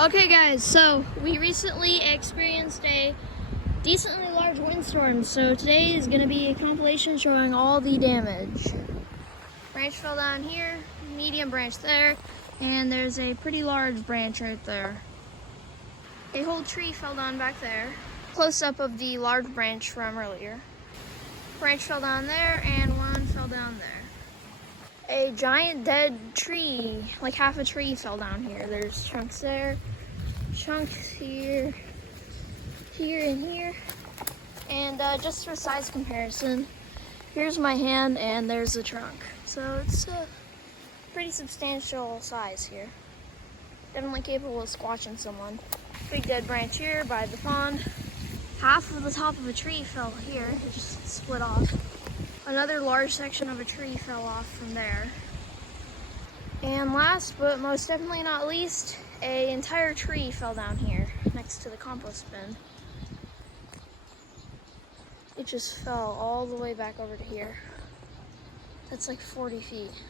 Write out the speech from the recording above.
Okay guys, so we recently experienced a decently large windstorm, so today is going to be a compilation showing all the damage. Branch fell down here, medium branch there, and there's a pretty large branch right there. A whole tree fell down back there. Close up of the large branch from earlier. Branch fell down there and one fell down there. A giant dead tree, like half a tree fell down here. There's chunks there, chunks here, here and here. And just for size comparison, here's my hand and there's the trunk. So it's a pretty substantial size here. Definitely capable of squashing someone. Big dead branch here by the pond. Half of the top of a tree fell here, it just split off. Another large section of a tree fell off from there. And last but most definitely not least, an entire tree fell down here next to the compost bin. It just fell all the way back over to here. That's like 40 feet.